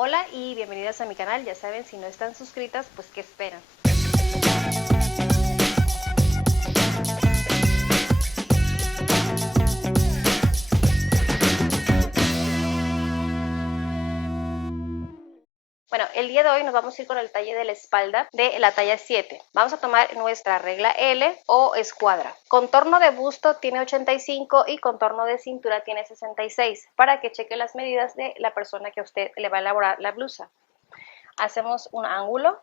Hola y bienvenidas a mi canal. Ya saben, si no están suscritas, pues ¿qué esperan? Bueno, el día de hoy nos vamos a ir con el talle de la espalda de la talla 7. Vamos a tomar nuestra regla L o escuadra. Contorno de busto tiene 85 y contorno de cintura tiene 66, para que cheque las medidas de la persona que a usted le va a elaborar la blusa. Hacemos un ángulo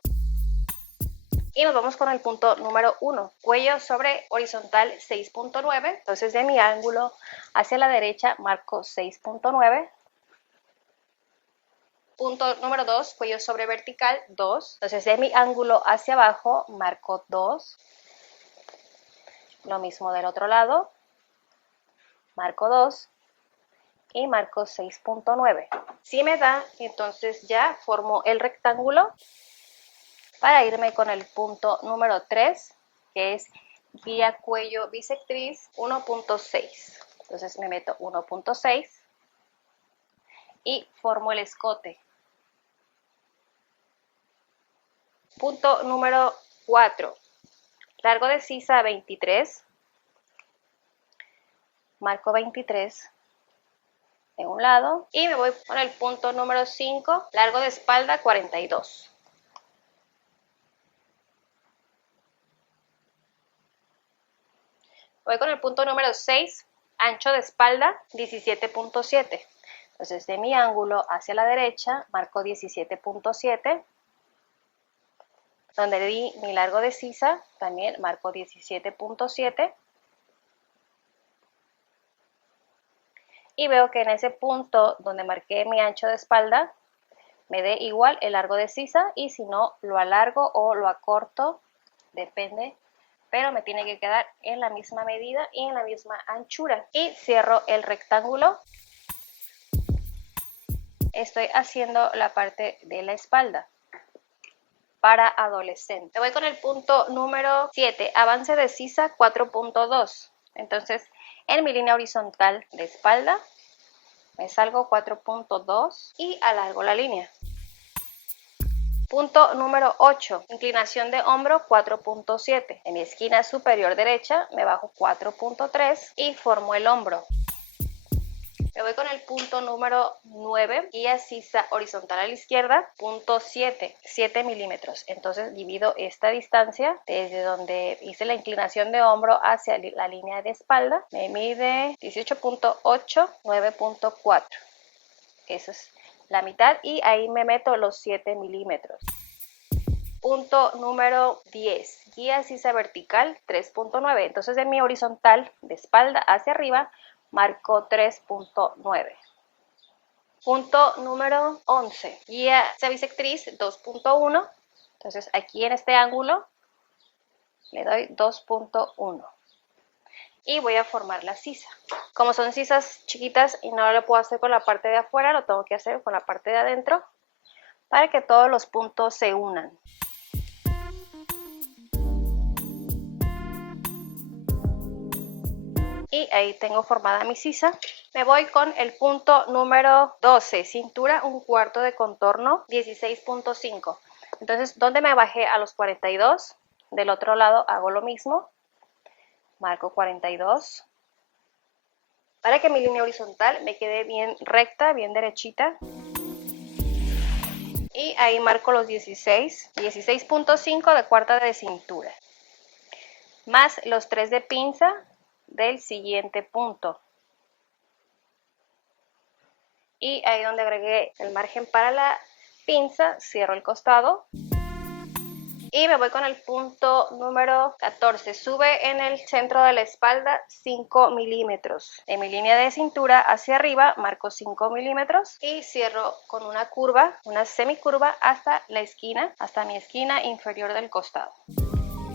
y nos vamos con el punto número 1, cuello sobre horizontal 6.9. Entonces de mi ángulo hacia la derecha marco 6.9. Punto número 2, cuello sobre vertical 2. Entonces de mi ángulo hacia abajo marco 2. Lo mismo del otro lado, marco 2 y marco 6.9. Si me da, entonces ya formo el rectángulo para irme con el punto número 3, que es guía cuello bisectriz 1.6. Entonces me meto 1.6 y formo el escote. Punto número 4, largo de sisa 23, marco 23 en un lado y me voy con el punto número 5, largo de espalda 42. Voy con el punto número 6, ancho de espalda 17.7. Entonces de mi ángulo hacia la derecha marco 17.7. Donde le di mi largo de sisa, también marco 17.7. Y veo que en ese punto donde marqué mi ancho de espalda, me dé igual el largo de sisa, y si no, lo alargo o lo acorto, depende, pero me tiene que quedar en la misma medida y en la misma anchura. Y cierro el rectángulo. Estoy haciendo la parte de la espalda para adolescente. Me voy con el punto número 7, avance de sisa 4.2. Entonces, en mi línea horizontal de espalda, me salgo 4.2 y alargo la línea. Punto número 8, inclinación de hombro 4.7. En mi esquina superior derecha me bajo 4.3 y formo el hombro. Me voy con el punto número 9, guía sisa horizontal a la izquierda, punto 7, 7 milímetros. Entonces divido esta distancia desde donde hice la inclinación de hombro hacia la línea de espalda. Me mide 18.8, 9.4. Esa es la mitad y ahí me meto los 7 milímetros. Punto número 10, guía sisa vertical 3.9. Entonces de mi horizontal de espalda hacia arriba marco 3.9. Punto número 11, guía sisa bisectriz 2.1. Entonces aquí en este ángulo le doy 2.1 y voy a formar la sisa. Como son sisas chiquitas y no lo puedo hacer con la parte de afuera, lo tengo que hacer con la parte de adentro para que todos los puntos se unan. Y ahí tengo formada mi sisa. Me voy con el punto número 12, cintura 1/4 de contorno 16.5. Entonces, donde me bajé a los 42, del otro lado hago lo mismo, marco 42, para que mi línea horizontal me quede bien recta, bien derechita. Y ahí marco los 16, 16.5 de cuarta de cintura, más los 3 de pinza del siguiente punto. Y ahí donde agregué el margen para la pinza, cierro el costado. Y me voy con el punto número 14. Sube en el centro de la espalda 5 milímetros. En mi línea de cintura hacia arriba marco 5 milímetros y cierro con una curva, una semicurva hasta la esquina, hasta mi esquina inferior del costado.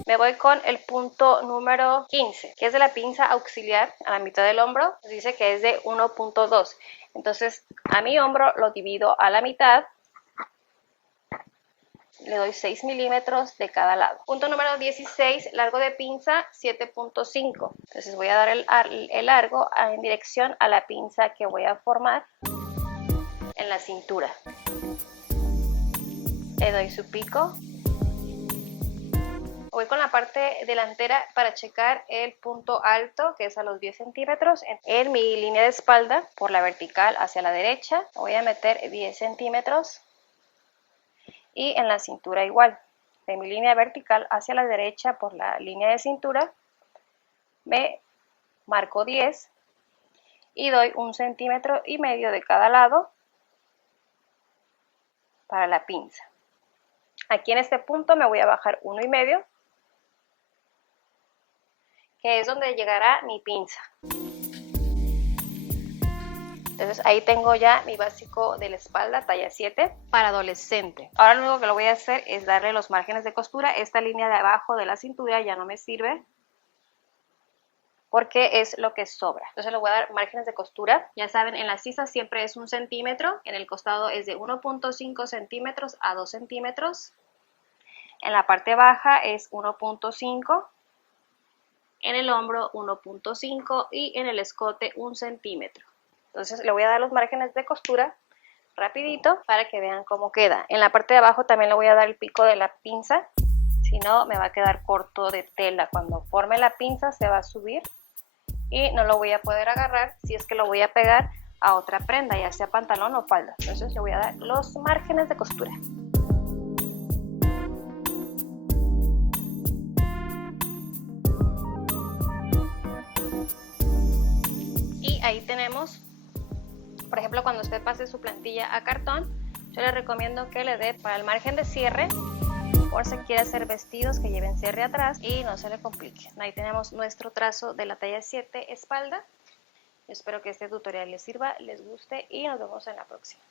Me voy con el punto número 15, que es de la pinza auxiliar a la mitad del hombro. Dice que es de 1.2. Entonces a mi hombro lo divido a la mitad. Le doy 6 milímetros de cada lado. Punto número 16, largo de pinza 7.5. Entonces voy a dar el largo en dirección a la pinza que voy a formar. en la cintura. Le doy su pico. Voy con la parte delantera para checar el punto alto, que es a los 10 centímetros. En mi línea de espalda, por la vertical hacia la derecha, voy a meter 10 centímetros. Y en la cintura igual, de mi línea vertical hacia la derecha por la línea de cintura, me marco 10 y doy 1,5 centímetros de cada lado para la pinza. Aquí en este punto me voy a bajar 1,5, que es donde llegará mi pinza. Entonces ahí tengo ya mi básico de la espalda, talla 7, para adolescente. Ahora lo único que lo voy a hacer es darle los márgenes de costura. Esta línea de abajo de la cintura ya no me sirve, porque es lo que sobra. Entonces le voy a dar márgenes de costura. Ya saben, en la sisa siempre es 1 centímetro, en el costado es de 1,5 centímetros a 2 centímetros. En la parte baja es 1,5, en el hombro 1,5 y en el escote 1 centímetro. Entonces le voy a dar los márgenes de costura rapidito para que vean cómo queda. En la parte de abajo también le voy a dar el pico de la pinza, si no me va a quedar corto de tela. Cuando forme la pinza se va a subir y no lo voy a poder agarrar si es que lo voy a pegar a otra prenda, ya sea pantalón o falda. Entonces le voy a dar los márgenes de costura. Y ahí tenemos, por ejemplo, cuando usted pase su plantilla a cartón, yo le recomiendo que le dé para el margen de cierre, por si quiere hacer vestidos que lleven cierre atrás y no se le complique. Ahí tenemos nuestro trazo de la talla 7 espalda. Espero que este tutorial les sirva, les guste y nos vemos en la próxima.